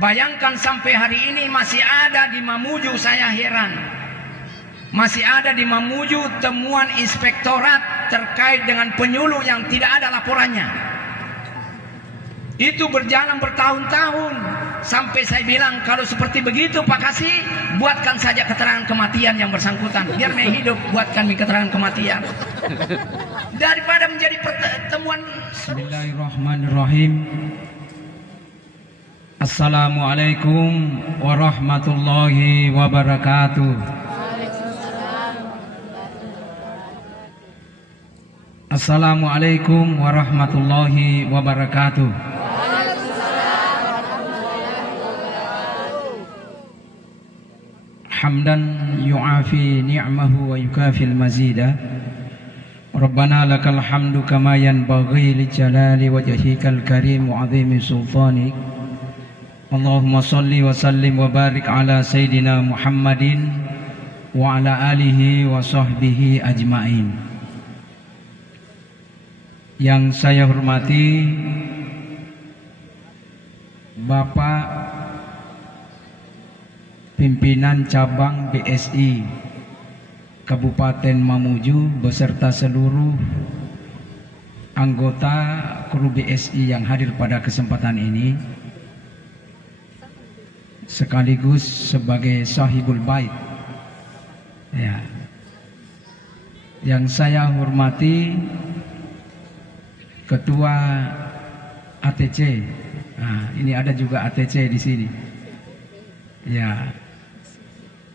Bayangkan sampai hari ini masih ada di Mamuju, saya heran. Masih ada di Mamuju temuan inspektorat terkait dengan penyuluh yang tidak ada laporannya. Itu berjalan bertahun-tahun. Sampai saya bilang, kalau seperti begitu Pak Kasih, buatkan saja keterangan kematian yang bersangkutan. Biar saya hidup, buatkan keterangan kematian. Daripada menjadi pertemuan. Bismillahirrahmanirrahim. Assalamualaikum warahmatullahi wabarakatuh. Assalamualaikum warahmatullahi wabarakatuh. Hamdan yu'afi ni'mahu wa yukafil mazida. Rabbana lakal hamdu kama yanbaghi li jalali wajhikal karim wa 'azimi sultanik. Allahumma salli wa sallim wa barik ala sayyidina Muhammadin wa ala alihi wa sahbihi ajmain. Yang saya hormati Bapak Pimpinan Cabang BSI Kabupaten Mamuju beserta seluruh anggota kru BSI yang hadir pada kesempatan ini, sekaligus sebagai sahibul bait. Ya. Yang saya hormati Ketua ATC. Nah, ini ada juga ATC di sini. Ya.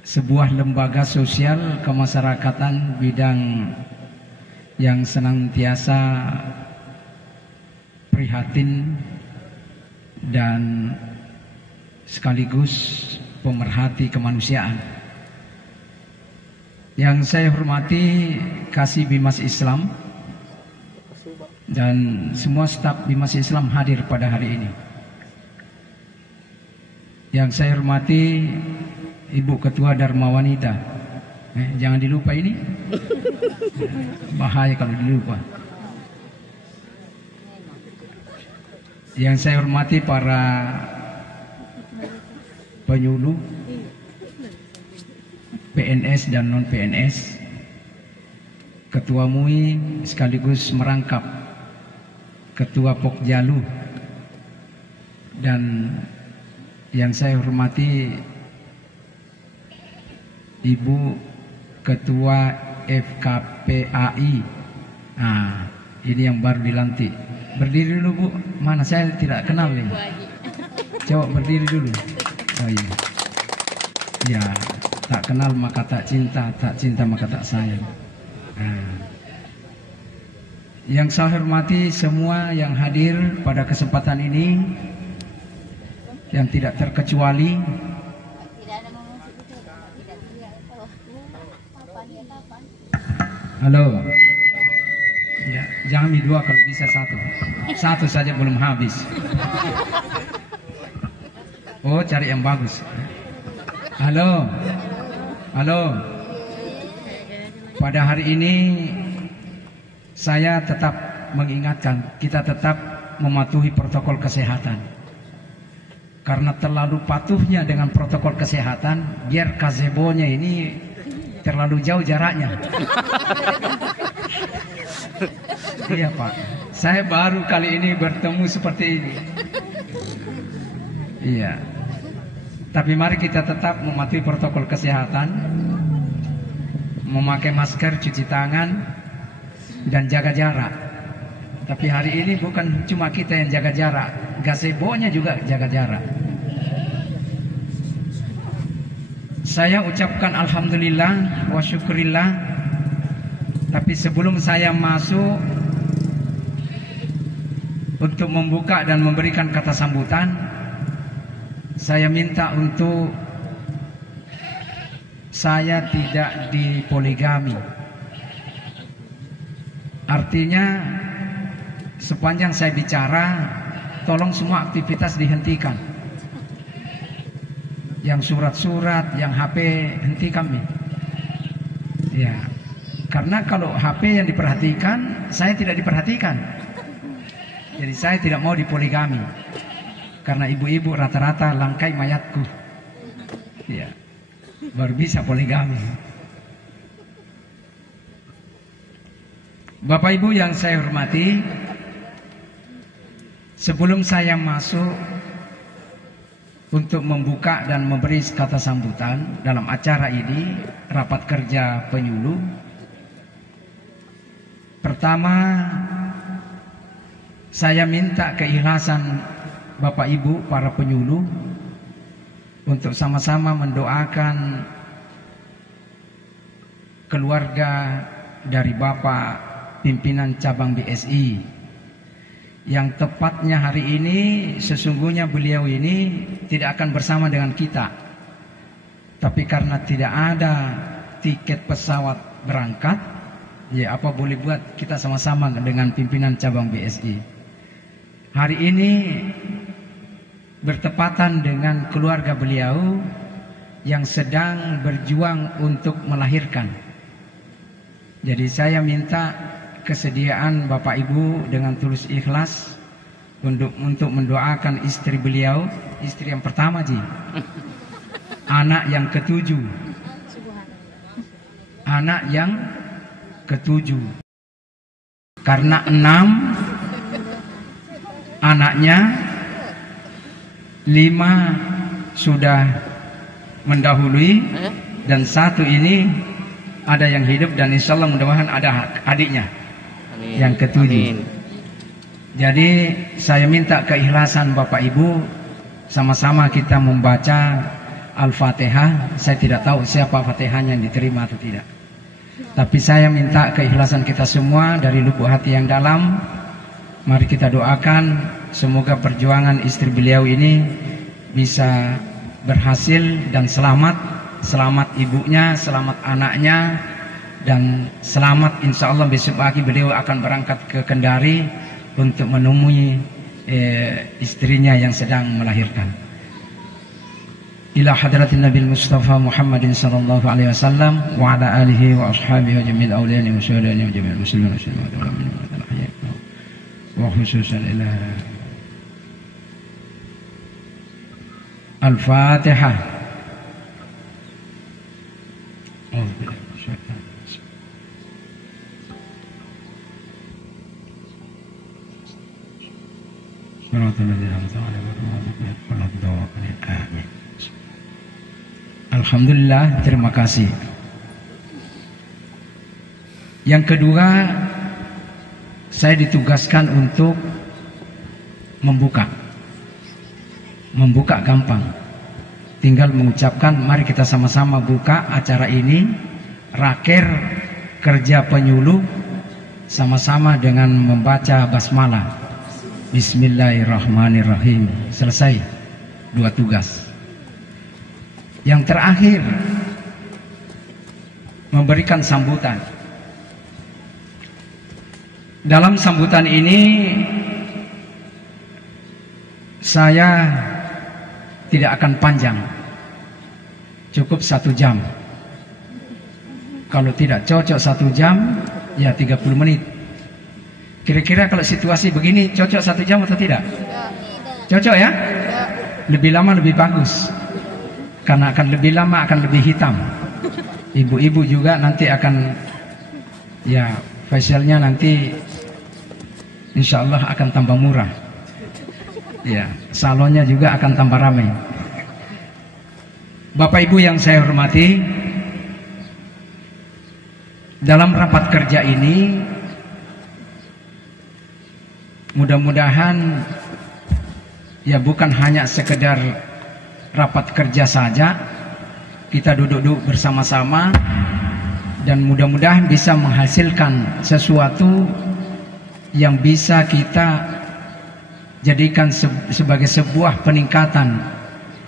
Sebuah lembaga sosial kemasyarakatan bidang yang senantiasa prihatin dan sekaligus pemerhati kemanusiaan. Yang saya hormati Kasih Bimas Islam dan semua staf Bimas Islam hadir pada hari ini. Yang saya hormati Ibu Ketua Dharma Wanita. Jangan dilupa ini. Bahaya kalau dilupa. Yang saya hormati para penyuluh PNS dan non PNS, Ketua MUI sekaligus merangkap Ketua Pokjalu, dan yang saya hormati Ibu Ketua FKPAI. Nah, ini yang baru dilantik. Berdiri dulu Bu. Mana saya tidak kenal nih. Coba berdiri dulu. Oh iya. Ya, tak kenal maka tak cinta maka tak sayang. Nah. Yang saya hormati semua yang hadir pada kesempatan ini, yang tidak terkecuali halo. Ya, jangan dua, kalau bisa satu. Satu saja belum habis. Oh, cari yang bagus. Halo. Halo. Pada hari ini saya tetap mengingatkan, kita tetap mematuhi protokol kesehatan. Karena terlalu patuhnya dengan protokol kesehatan, biar gazebo-nya ini terlalu jauh jaraknya. Iya Pak, saya baru kali ini bertemu seperti ini. Iya. Tapi mari kita tetap mematuhi protokol kesehatan, memakai masker, cuci tangan, dan jaga jarak. Tapi hari ini bukan cuma kita yang jaga jarak, gazebo-nya juga jaga jarak. Saya ucapkan alhamdulillah wa syukurillah. Tapi sebelum saya masuk untuk membuka dan memberikan kata sambutan, saya minta untuk saya tidak dipoligami. Artinya sepanjang saya bicara, tolong semua aktivitas dihentikan. Yang surat-surat, yang HP, hentikan. Ya, karena kalau HP yang diperhatikan, saya tidak diperhatikan. Jadi saya tidak mau dipoligami. Karena ibu-ibu rata-rata langkai mayatku. Ya, baru bisa poligami. Bapak Ibu yang saya hormati, sebelum saya masuk untuk membuka dan memberi kata sambutan dalam acara ini, rapat kerja penyuluh, pertama saya minta keikhlasan Bapak Ibu para penyuluh untuk sama-sama mendoakan keluarga dari Bapak pimpinan cabang BSI yang tepatnya hari ini. Sesungguhnya beliau ini tidak akan bersama dengan kita, tapi karena tidak ada tiket pesawat berangkat, ya apa boleh buat, kita sama-sama dengan pimpinan cabang BSI. Hari ini bertepatan dengan keluarga beliau yang sedang berjuang untuk melahirkan. Jadi saya minta kesediaan Bapak Ibu dengan tulus ikhlas untuk mendoakan istri beliau, istri yang pertama Ji, anak yang ketujuh, anak yang ketujuh. Karena 6 anaknya, 5 sudah mendahului dan 1 ini ada yang hidup dan insya Allah mudah-mudahan ada adiknya. Amin. Yang ketujuh. Amin. Jadi saya minta keikhlasan Bapak Ibu, sama-sama kita membaca Al-Fatihah. Saya tidak tahu siapa Fatihahnya yang diterima atau tidak, tapi saya minta keikhlasan kita semua dari lubuk hati yang dalam. Mari kita doakan semoga perjuangan istri beliau ini bisa berhasil dan selamat. Selamat ibunya, selamat anaknya, dan selamat insya Allah besok pagi beliau akan berangkat ke Kendari untuk menemui istrinya yang sedang melahirkan. Ila hadratin Nabi Mustafa Muhammadin sallallahu alaihi wasallam wa ala alihi wa ashabihi wa jami'il awliyani wa syuhadani wa jami'il muslimin wa muslimat wa khususan ila Al-Fatihah. Alhamdulillah, terima kasih. Yang kedua, saya ditugaskan untuk membuka. Membuka gampang, tinggal mengucapkan mari kita sama-sama buka acara ini, raker kerja penyuluh, sama-sama dengan membaca basmalah. Bismillahirrahmanirrahim. Selesai 2 tugas. Yang terakhir, memberikan sambutan. Dalam sambutan ini saya tidak akan panjang, cukup 1 jam. Kalau tidak cocok 1 jam, ya 30 menit. Kira-kira kalau situasi begini cocok 1 jam atau tidak? Cocok ya? Lebih lama lebih bagus, karena akan lebih lama akan lebih hitam. Ibu-ibu juga nanti akan, ya facialnya nanti insya Allah akan tambah murah. Ya, salonnya juga akan tambah ramai. Bapak Ibu yang saya hormati, dalam rapat kerja ini mudah-mudahan ya bukan hanya sekedar rapat kerja saja, kita duduk-duduk bersama-sama dan mudah-mudahan bisa menghasilkan sesuatu yang bisa kita jadikan sebagai sebuah peningkatan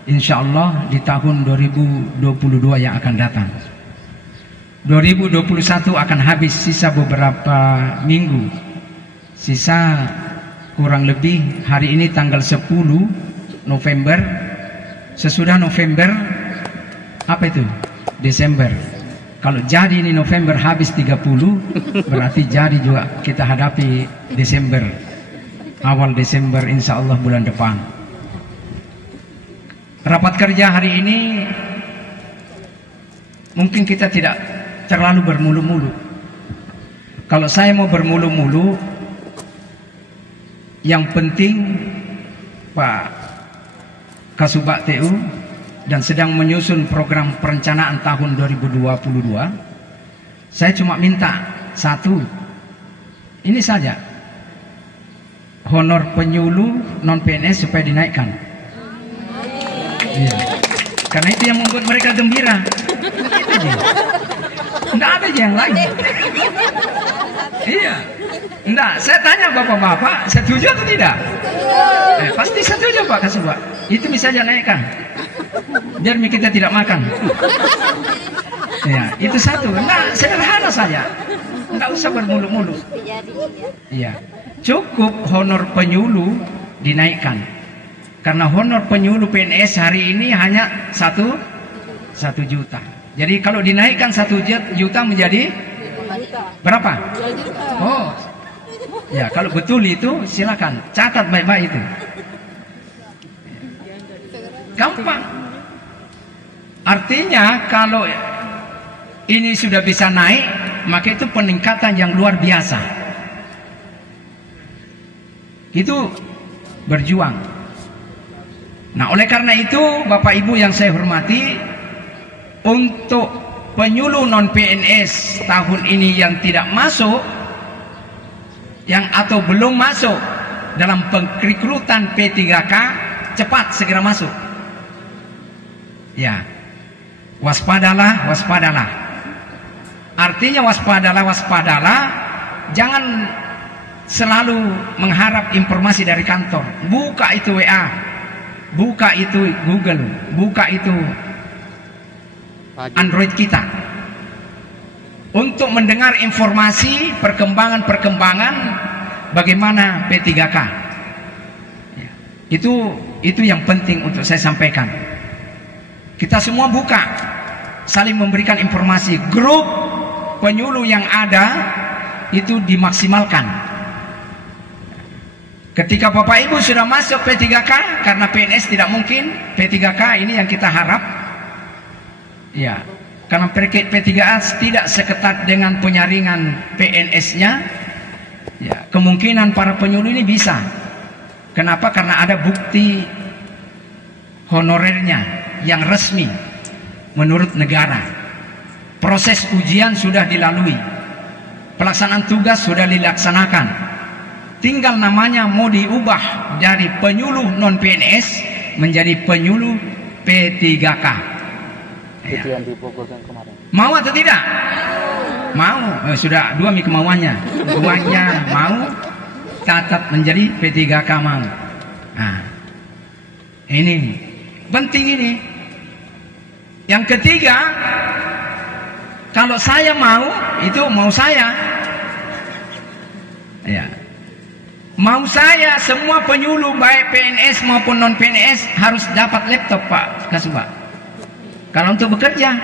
insya Allah di tahun 2022 yang akan datang. 2021 akan habis, sisa beberapa minggu, sisa kurang lebih hari ini tanggal 10 November. Sesudah November apa itu? Desember. Kalau jadi ini November habis 30, berarti jadi juga kita hadapi Desember. Awal Desember insya Allah bulan depan. Rapat kerja hari ini mungkin kita tidak terlalu bermulu-mulu. Kalau saya mau bermulu-mulu, yang penting Pak Kasubag TU dan sedang menyusun program perencanaan tahun 2022. Saya cuma minta satu, ini saja, honor penyuluh non PNS supaya dinaikkan. Iya. Karena itu yang membuat mereka gembira. Itu aja. Nggak ada yang lain. Iya. Nggak, saya tanya bapak-bapak, setuju atau tidak? Pasti setuju Pak Kasubag. Itu bisa aja naikkan. Biar kita tidak makan. Ya, itu satu. Nah, sederhana saja. Nggak usah bermulu-mulu. Iya. Cukup honor penyuluh dinaikkan. Karena honor penyuluh PNS hari ini hanya 1 juta. Jadi kalau dinaikkan 1 juta menjadi berapa? Oh. Ya, kalau betul itu silakan catat baik-baik itu. Gampang. Artinya kalau ini sudah bisa naik, maka itu peningkatan yang luar biasa. Itu berjuang. Nah, oleh karena itu Bapak Ibu yang saya hormati, untuk penyuluh non PNS tahun ini yang tidak masuk, yang atau belum masuk dalam perekrutan P3K, cepat segera masuk. Ya, waspadalah, waspadalah. Artinya waspadalah. Jangan selalu mengharap informasi dari kantor. Buka itu WA, buka itu Google, buka itu Android kita, untuk mendengar informasi perkembangan bagaimana P3K. Ya, itu yang penting untuk saya sampaikan. Kita semua buka, saling memberikan informasi. Grup penyuluh yang ada itu dimaksimalkan. Ketika Bapak Ibu sudah masuk P3K, karena PNS tidak mungkin, P3K ini yang kita harap. Ya, karena P3K tidak seketat dengan penyaringan PNS-nya. Ya, kemungkinan para penyuluh ini bisa. Kenapa? Karena ada bukti honorernya yang resmi menurut negara. Proses ujian sudah dilalui, pelaksanaan tugas sudah dilaksanakan, tinggal namanya mau diubah dari penyuluh non PNS menjadi penyuluh P3K. Ya. Itu yang dipukulkan kemarin. Mau atau tidak? Mau. Sudah 2 kemauannya. 2-nya mau, catat menjadi P3K mau. Nah, ini penting ini. Yang ketiga, kalau saya mau, itu mau saya. Ya. Mau saya semua penyuluh baik PNS maupun non PNS harus dapat laptop Pak Kasubag. Kalau untuk bekerja.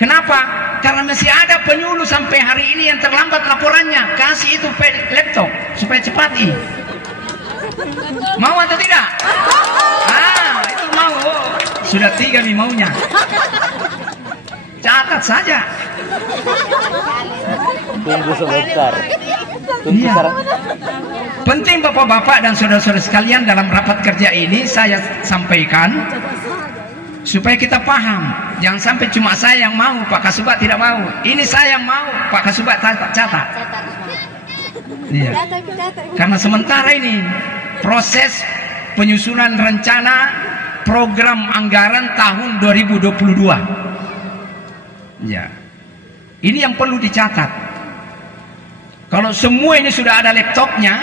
Kenapa? Karena masih ada penyuluh sampai hari ini yang terlambat laporannya. Kasih itu laptop supaya cepat. Mau atau tidak? Itu mau. Sudah 3 nih maunya. Catat saja. Tunggu sebentar. Iya. Penting Bapak-bapak dan saudara-saudara sekalian, dalam rapat kerja ini saya sampaikan supaya kita paham. Jangan sampai cuma saya yang mau, Pak Kasubag tidak mau. Ini saya yang mau, Pak Kasubag catat. Iya. Karena sementara ini proses penyusunan rencana program anggaran tahun 2022. Ya. Ini yang perlu dicatat. Kalau semua ini sudah ada laptopnya,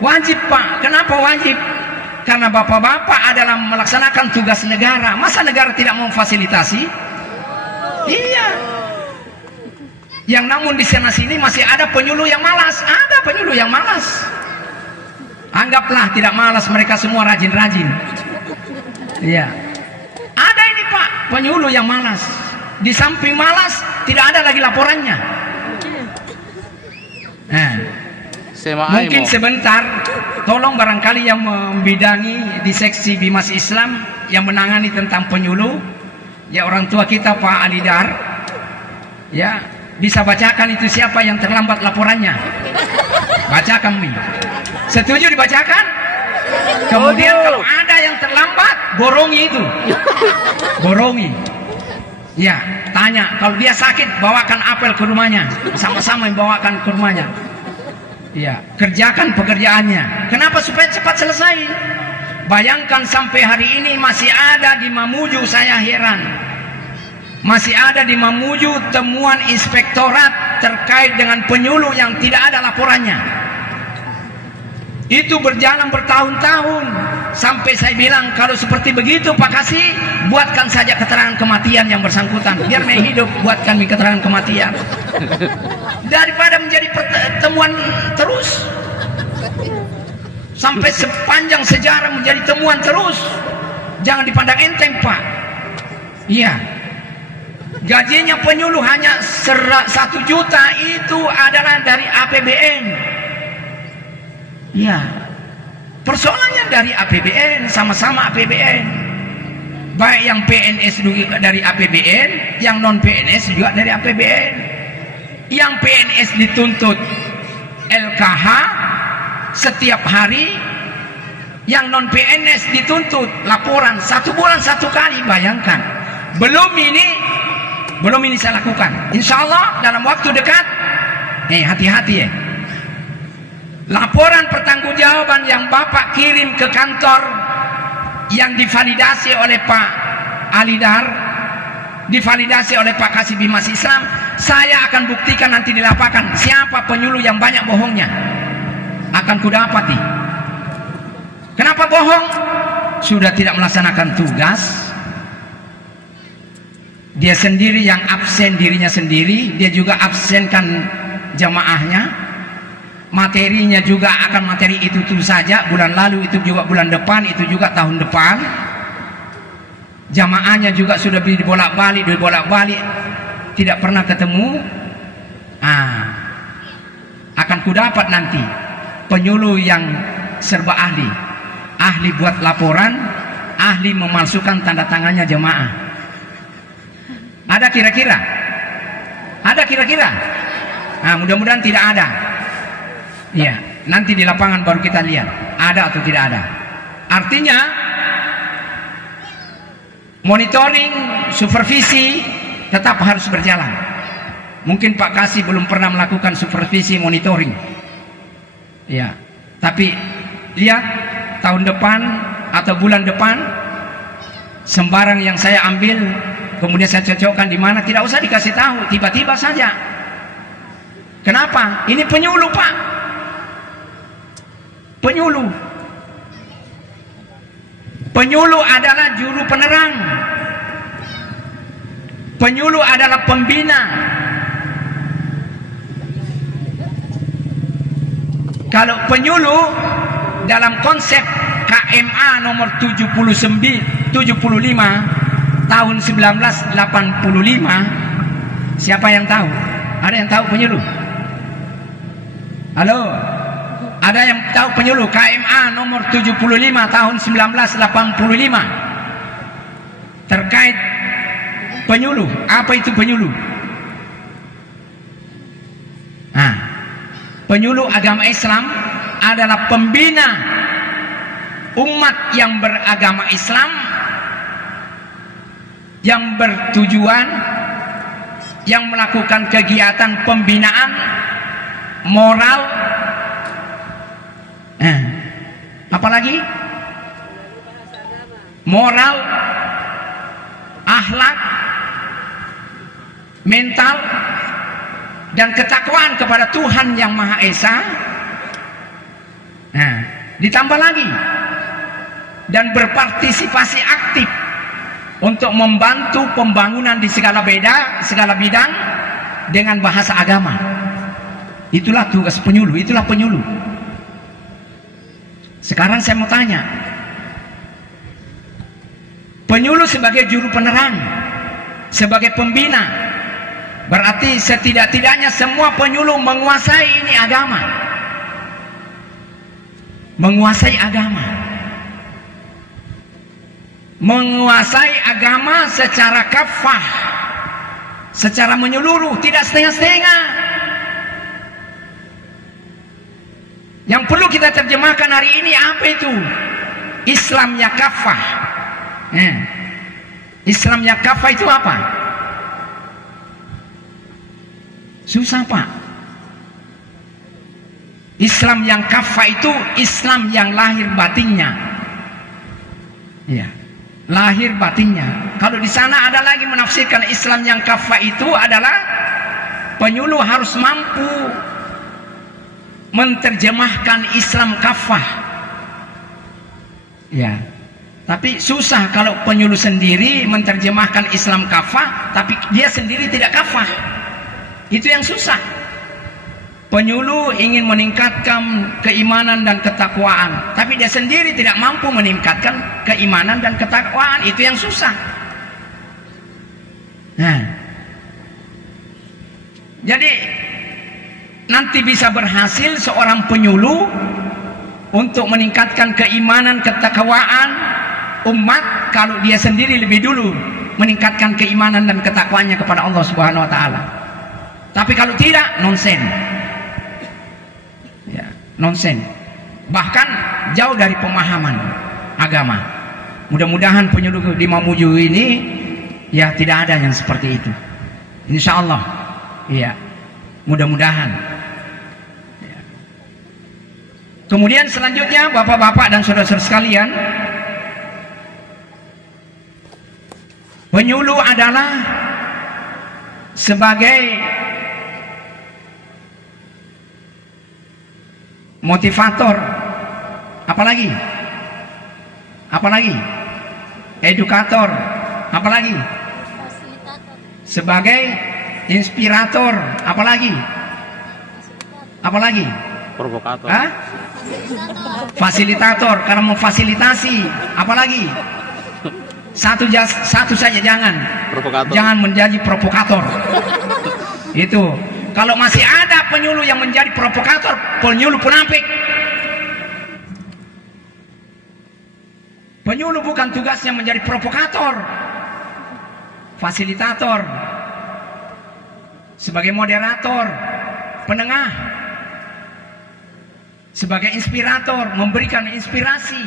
wajib Pak. Kenapa wajib? Karena bapak-bapak adalah melaksanakan tugas negara. Masa negara tidak mau fasilitasi? Iya. Yang namun di sana sini masih ada penyuluh yang malas. Ada penyuluh yang malas. Anggaplah tidak malas, mereka semua rajin-rajin. Iya. Ada ini Pak, penyuluh yang malas. Di samping malas, tidak ada lagi laporannya. Nah, Mungkin sebentar, tolong barangkali yang membidangi di seksi Bimas Islam yang menangani tentang penyuluh, ya orang tua kita Pak Alidar, ya bisa bacakan itu siapa yang terlambat laporannya. Bacakan Mi. Setuju dibacakan? Kemudian kalau ada yang terlambat, borongi itu. Borongi. Ya, tanya kalau dia sakit bawakan apel ke rumahnya, sama-sama membawakan ke rumahnya. Ya, kerjakan pekerjaannya. Kenapa? Supaya cepat selesai. Bayangkan sampai hari ini masih ada di Mamuju, saya heran. Masih ada di Mamuju temuan inspektorat terkait dengan penyuluh yang tidak ada laporannya. Itu berjalan bertahun-tahun. Sampai saya bilang kalau seperti begitu Pak Kasih, buatkan saja keterangan kematian yang bersangkutan. Biar hidup, buatkan keterangan kematian. Daripada menjadi temuan terus. Sampai sepanjang sejarah menjadi temuan terus. Jangan dipandang enteng Pak. Iya. Gajinya penyuluh hanya 1 juta, itu adalah dari APBN. Ya, persoalannya dari APBN, sama-sama APBN. Baik yang PNS juga dari APBN, yang non PNS juga dari APBN. Yang PNS dituntut LKH setiap hari, yang non PNS dituntut laporan 1 bulan 1 kali. Bayangkan, belum ini saya lakukan. Insya Allah dalam waktu dekat, hati-hati ya. Laporan pertanggungjawaban yang Bapak kirim ke kantor yang divalidasi oleh Pak Alidar, divalidasi oleh Pak Kasih Bimas Islam, saya akan buktikan nanti di lapangan siapa penyuluh yang banyak bohongnya. Akan kudapati. Kenapa bohong? Sudah tidak melaksanakan tugas. Dia sendiri yang absen dirinya sendiri, dia juga absenkan jamaahnya. Materinya juga akan materi itu saja, bulan lalu, itu juga bulan depan, itu juga tahun depan. Jamaahnya juga sudah dibolak-balik, tidak pernah ketemu. Akan kudapat nanti penyuluh yang serba ahli. Ahli buat laporan, ahli memalsukan tanda tangannya jemaah. Ada kira-kira? Ada kira-kira? Mudah-mudahan tidak ada. Ya, nanti di lapangan baru kita lihat ada atau tidak ada. Artinya monitoring, supervisi tetap harus berjalan. Mungkin Pak Kasih belum pernah melakukan supervisi monitoring. Ya, tapi lihat tahun depan atau bulan depan, sembarang yang saya ambil kemudian saya cocokkan di mana, tidak usah dikasih tahu, tiba-tiba saja. Kenapa? Ini penyuluh Pak. Penyuluh adalah juru penerang. Penyuluh adalah pembina. Kalau penyuluh dalam konsep KMA nomor 75 tahun 1985, siapa yang tahu? Ada yang tahu penyuluh? Halo? Ada yang tahu penyuluh KMA nomor 75 tahun 1985 terkait penyuluh? Apa itu penyuluh? Penyuluh agama Islam adalah pembina umat yang beragama Islam yang bertujuan, yang melakukan kegiatan pembinaan moral, apalagi moral, akhlak, mental, dan ketakwaan kepada Tuhan yang Maha Esa. Ditambah lagi dan berpartisipasi aktif untuk membantu pembangunan di segala bidang dengan bahasa agama. Itulah tugas penyuluh, itulah penyuluh. Sekarang saya mau tanya, penyuluh sebagai juru penerang, sebagai pembina, berarti setidak-tidaknya semua penyuluh menguasai ini agama. menguasai agama. Menguasai agama secara kafah, secara menyeluruh, tidak setengah-setengah. Yang perlu kita terjemahkan hari ini apa itu? Islamnya kafah. Islamnya kafah itu apa? Susah, Pak. Islam yang kafah itu Islam yang lahir batinnya. Ya, lahir batinnya. Kalau di sana ada lagi menafsirkan Islam yang kafah itu adalah penyuluh harus mampu menterjemahkan Islam kafah. Ya. Tapi susah kalau penyuluh sendiri menterjemahkan Islam kafah, tapi dia sendiri tidak kafah. Itu yang susah. Penyuluh ingin meningkatkan keimanan dan ketakwaan, tapi dia sendiri tidak mampu meningkatkan keimanan dan ketakwaan. Itu yang susah. Nah, jadi nanti bisa berhasil seorang penyuluh untuk meningkatkan keimanan, ketakwaan umat kalau dia sendiri lebih dulu meningkatkan keimanan dan ketakwaannya kepada Allah Subhanahu wa taala. Tapi kalau tidak, nonsen. Ya, nonsen. Bahkan jauh dari pemahaman agama. Mudah-mudahan penyuluh di Mamuju ini ya tidak ada yang seperti itu. Insya Allah. Iya. Mudah-mudahan. Ya. Kemudian selanjutnya Bapak-bapak dan saudara-saudara sekalian, penyuluh adalah sebagai motivator, apalagi edukator, apalagi sebagai inspirator, apalagi Provokator. Fasilitator, karena memfasilitasi, apalagi satu saja, Provokator. jangan menjadi provokator. Itu kalau masih ada penyuluh yang menjadi provokator, penyuluh munafik. Penyuluh bukan tugasnya menjadi provokator, fasilitator, sebagai moderator, penengah, sebagai inspirator, memberikan inspirasi,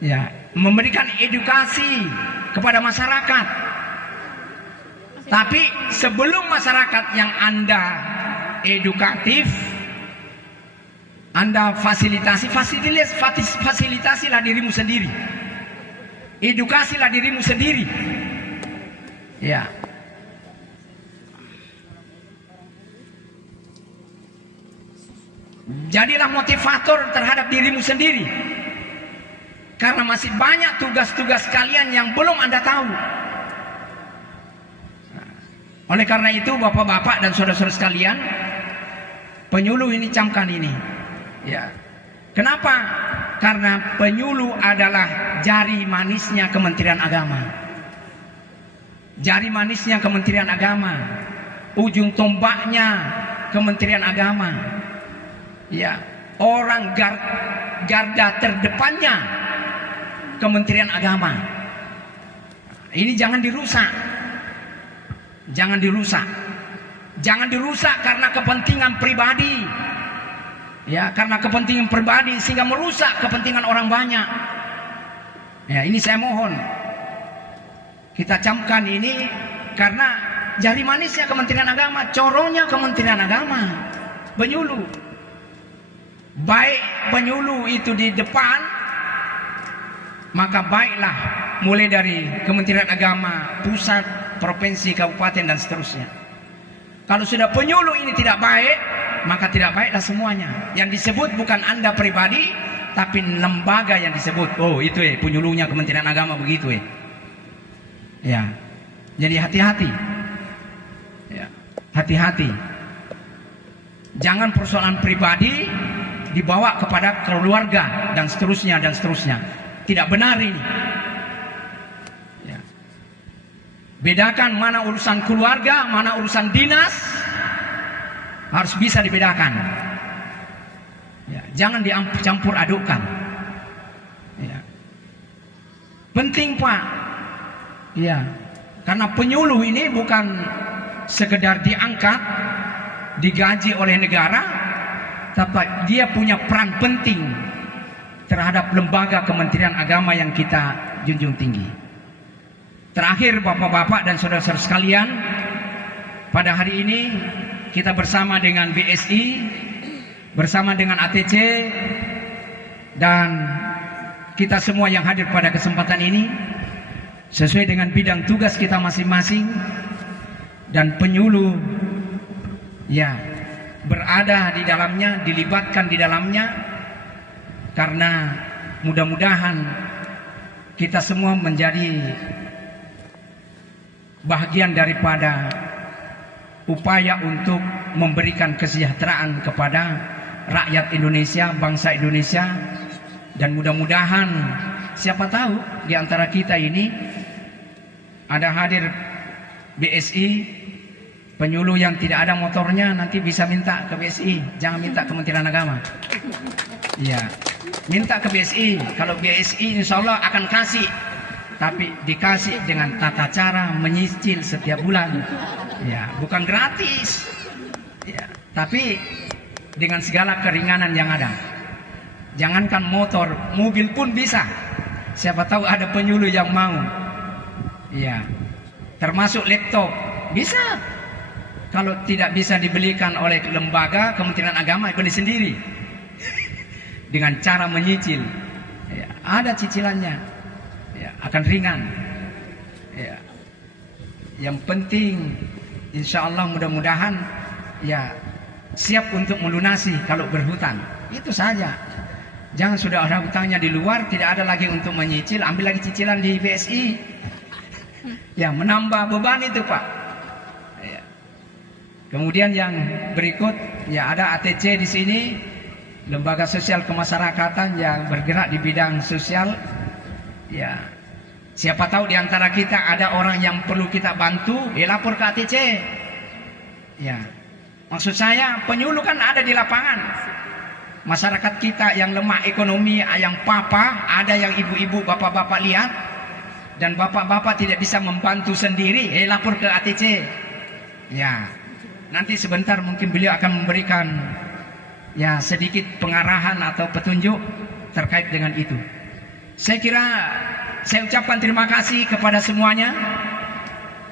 ya, memberikan edukasi kepada masyarakat. Tapi sebelum masyarakat yang Anda edukatif, Anda fasilitasilah dirimu sendiri. Edukasilah dirimu sendiri. Ya. Jadilah motivator terhadap dirimu sendiri. Karena masih banyak tugas-tugas kalian yang belum Anda tahu. Oleh karena itu Bapak-bapak dan saudara-saudara sekalian, penyuluh ini camkan ini. Ya. Kenapa? Karena penyuluh adalah jari manisnya Kementerian Agama. Jari manisnya Kementerian Agama. Ujung tombaknya Kementerian Agama. Ya, orang garda terdepannya Kementerian Agama. Ini jangan dirusak. Jangan dirusak. Jangan dirusak karena kepentingan pribadi. Ya, karena kepentingan pribadi sehingga merusak kepentingan orang banyak. Ya, ini saya mohon kita camkan ini karena jari manisnya Kementerian Agama, corongnya Kementerian Agama, penyuluh. Baik penyuluh itu di depan, maka baiklah mulai dari Kementerian Agama, pusat, provinsi, kabupaten dan seterusnya. Kalau sudah penyuluh ini tidak baik, maka tidak baiklah semuanya. Yang disebut bukan Anda pribadi, tapi lembaga yang disebut. Oh itu penyuluhnya Kementerian Agama begitu ya. Jadi hati-hati. Ya, hati-hati. Jangan persoalan pribadi dibawa kepada keluarga dan seterusnya dan seterusnya. Tidak benar ini. Bedakan mana urusan keluarga, mana urusan dinas, harus bisa dibedakan. Ya, jangan dicampur adukkan. Ya. Penting Pak. Ya, karena penyuluh ini bukan sekedar diangkat, digaji oleh negara, tapi dia punya peran penting terhadap lembaga Kementerian Agama yang kita junjung tinggi. Terakhir Bapak-bapak dan saudara-saudara sekalian, pada hari ini kita bersama dengan BSI, bersama dengan ATC, dan kita semua yang hadir pada kesempatan ini sesuai dengan bidang tugas kita masing-masing, dan penyuluh ya berada di dalamnya, dilibatkan di dalamnya, karena mudah-mudahan kita semua menjadi bagian daripada upaya untuk memberikan kesejahteraan kepada rakyat Indonesia, bangsa Indonesia. Dan mudah-mudahan siapa tahu di antara kita ini ada hadir BSI, penyuluh yang tidak ada motornya, nanti bisa minta ke BSI, jangan minta Kementerian Agama. Ya, minta ke BSI. Kalau BSI insya Allah akan kasih, tapi dikasih dengan tata cara menyicil setiap bulan. Ya, bukan gratis. Ya, tapi dengan segala keringanan yang ada. Jangankan motor, mobil pun bisa. Siapa tahu ada penyuluh yang mau. Ya, termasuk laptop bisa. Kalau tidak bisa dibelikan oleh lembaga Kementerian Agama, beli sendiri dengan cara menyicil. Ya, ada cicilannya. Ya, akan ringan. Ya. Yang penting, insya Allah mudah-mudahan ya siap untuk melunasi kalau berhutang. Itu saja. Jangan sudah ada hutangnya di luar, tidak ada lagi untuk menyicil, ambil lagi cicilan di BSI. Ya, menambah beban itu Pak. Ya. Kemudian yang berikut, ya ada ATC di sini, Lembaga Sosial Kemasyarakatan yang bergerak di bidang sosial. Ya, siapa tahu di antara kita ada orang yang perlu kita bantu, ya lapor ke ATC. Ya, maksud saya penyuluh kan ada di lapangan. Masyarakat kita yang lemah ekonomi, yang papa, ada yang ibu-ibu, bapak-bapak lihat, dan bapak-bapak tidak bisa membantu sendiri, lapor ke ATC. Ya, nanti sebentar mungkin beliau akan memberikan ya sedikit pengarahan atau petunjuk terkait dengan itu. Saya kira saya ucapkan terima kasih kepada semuanya,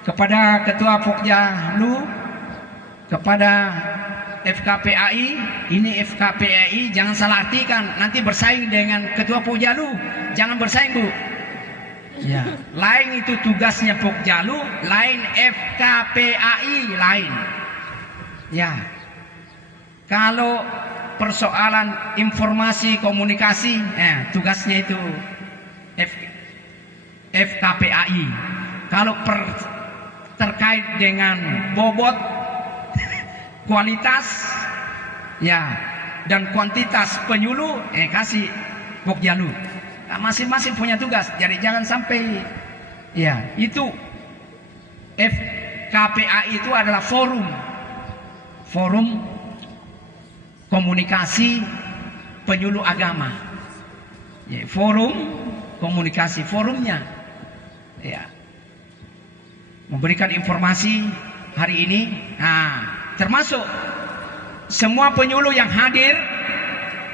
kepada Ketua Pokjalu, kepada FKPAI. Ini FKPAI jangan salah artikan, nanti bersaing dengan Ketua Pokjalu, jangan bersaing Bu. Ya, lain itu tugasnya Pokjalu, lain FKPAI lain. Ya, kalau persoalan informasi komunikasi, tugasnya itu FKPAI. Kalau terkait dengan bobot, kualitas, ya, dan kuantitas penyuluh, kasih Pokjalu. Nah, masing-masing punya tugas. Jadi jangan sampai, ya, itu FKPAI itu adalah forum komunikasi penyuluh agama. Ya, forum komunikasi, forumnya, ya, memberikan informasi hari ini. Nah, termasuk semua penyuluh yang hadir,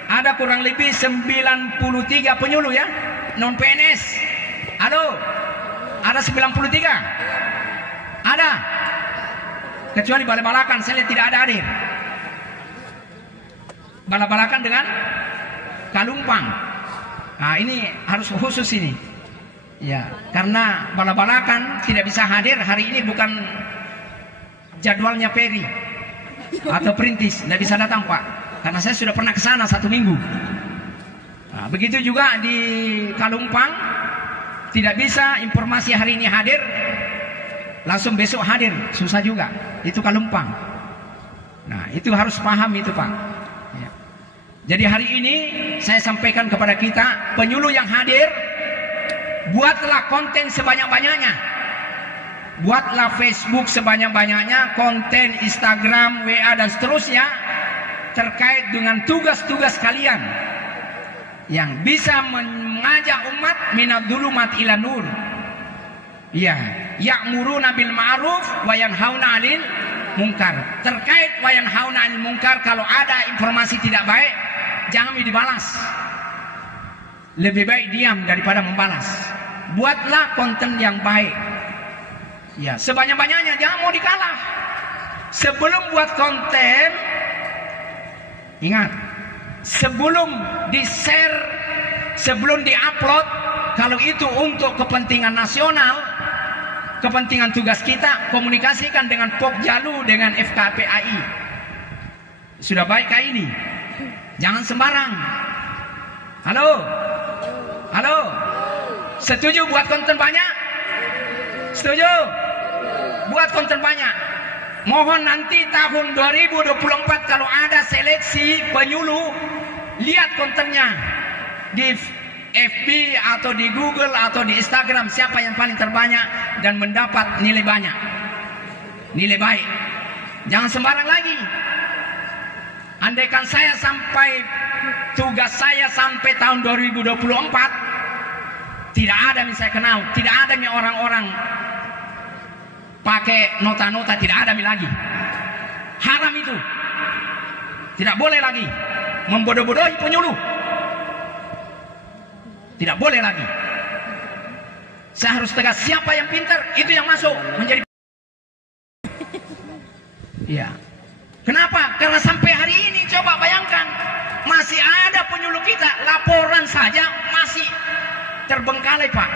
ada kurang lebih 93 penyuluh ya, non PNS. Halo, ada 93? Ada? Kecuali bala-balakan, saya lihat tidak ada hadir. Bala-balakan dengan Kalumpang. Nah, ini harus khusus ini. Ya, karena bala-balakan tidak bisa hadir hari ini, bukan jadwalnya Peri atau Perintis, tidak bisa datang Pak, karena saya sudah pernah ke sana 1 minggu. Nah, begitu juga di Kalumpang, tidak bisa informasi hari ini hadir langsung besok hadir, susah juga. Itu Kalumpang. Nah, itu harus paham itu Pak. Ya. Jadi hari ini saya sampaikan kepada kita, penyuluh yang hadir, buatlah konten sebanyak-banyaknya. Buatlah Facebook sebanyak-banyaknya, konten Instagram, WA dan seterusnya. terkait dengan tugas-tugas kalian yang bisa mengajak umat minadz dzulumat ila nur. Ya, ya'muruna bil ma'ruf wa yanhauna 'anil munkar. Terkait wa yanhauna 'anil munkar, kalau ada informasi tidak baik, jangan dibalas. Lebih baik diam daripada membalas. Buatlah konten yang baik. Ya, sebanyak-banyaknya, jangan mau dikalah. Sebelum buat konten, ingat, sebelum di-share, sebelum di-upload, kalau itu untuk kepentingan nasional, kepentingan tugas kita, komunikasikan dengan Pokjalu, dengan FKPAI. Sudah baikkah ini? Jangan sembarang. Halo? Halo? Setuju buat konten banyak? Setuju? Buat konten banyak. Mohon nanti tahun 2024 kalau ada seleksi penyuluh, lihat kontennya di FB atau di Google atau di Instagram, siapa yang paling terbanyak dan mendapat nilai banyak, nilai baik. Jangan sembarang lagi. Andaikan saya sampai tugas saya sampai tahun 2024, tidak ada yang saya kenal, tidak ada yang orang-orang pakai nota-nota, tidak ada lagi. Haram itu. Tidak boleh lagi membodoh-bodohi penyuluh. Tidak boleh lagi. Saya harus tegas, siapa yang pintar itu yang masuk menjadi. Iya. Kenapa? Karena sampai hari ini coba bayangkan, masih ada penyuluh kita laporan saja masih terbengkalai, Pak.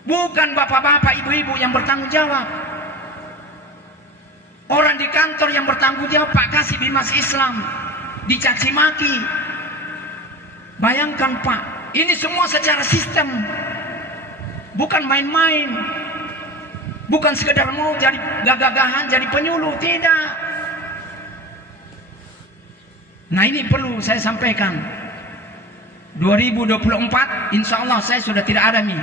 Bukan bapak-bapak, ibu-ibu yang bertanggung jawab. Orang di kantor yang bertanggung jawab, Pak Kasih Bimas Islam, dicaci maki. Bayangkan, Pak, ini semua secara sistem. Bukan main-main. Bukan sekedar mau jadi gagah-gagahan, jadi penyuluh, tidak. Nah, ini perlu saya sampaikan. 2024 insya Allah saya sudah tidak ada nih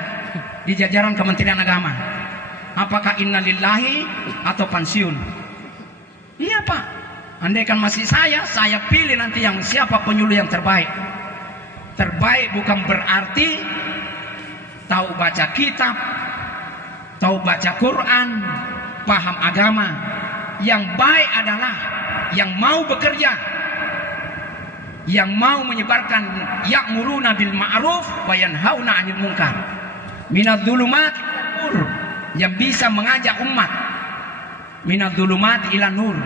di jajaran Kementerian Agama. Apakah innalillahi atau pensiun? Iya, Pak. Andaikan masih saya pilih nanti yang siapa penyuluh yang terbaik. Terbaik bukan berarti tahu baca kitab, tahu baca Quran, paham agama. Yang baik adalah yang mau bekerja, yang mau menyebarkan ya'muruna bil ma'ruf wa yanhauna 'anil munkar. Minadz dzulumat ila nur, yang bisa mengajak umat minadz dzulumat ila nur.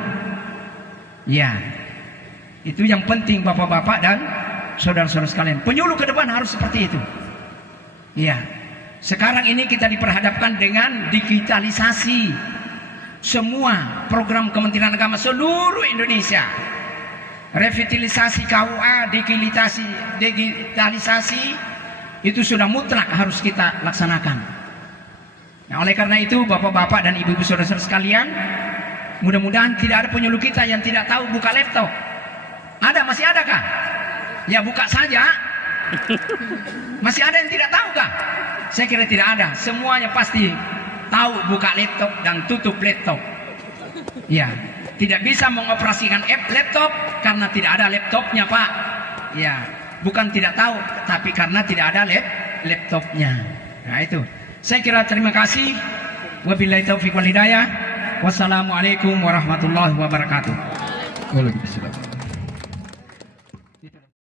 Ya. Itu yang penting Bapak-bapak dan saudara-saudara sekalian. Penyuluh ke depan harus seperti itu. Ya. Sekarang ini kita diperhadapkan dengan digitalisasi. Semua program Kementerian Agama seluruh Indonesia. Revitalisasi KUA, digitalisasi itu sudah mutlak harus kita laksanakan. Nah, oleh karena itu Bapak-bapak dan Ibu-ibu saudara-saudara sekalian, mudah-mudahan tidak ada penyuluh kita yang tidak tahu buka laptop. Ada, masih adakah? Ya buka saja. Masih ada yang tidak tahu kah? Saya kira tidak ada. Semuanya pasti tahu buka laptop dan tutup laptop. Ya, tidak bisa mengoperasikan app laptop karena tidak ada laptopnya, Pak. Ya, bukan tidak tahu, tapi karena tidak ada laptopnya. Nah, itu. Saya kira terima kasih. Wabillahi taufiq wal hidayah. Wassalamualaikum warahmatullahi wabarakatuh. Waalaikumsalam.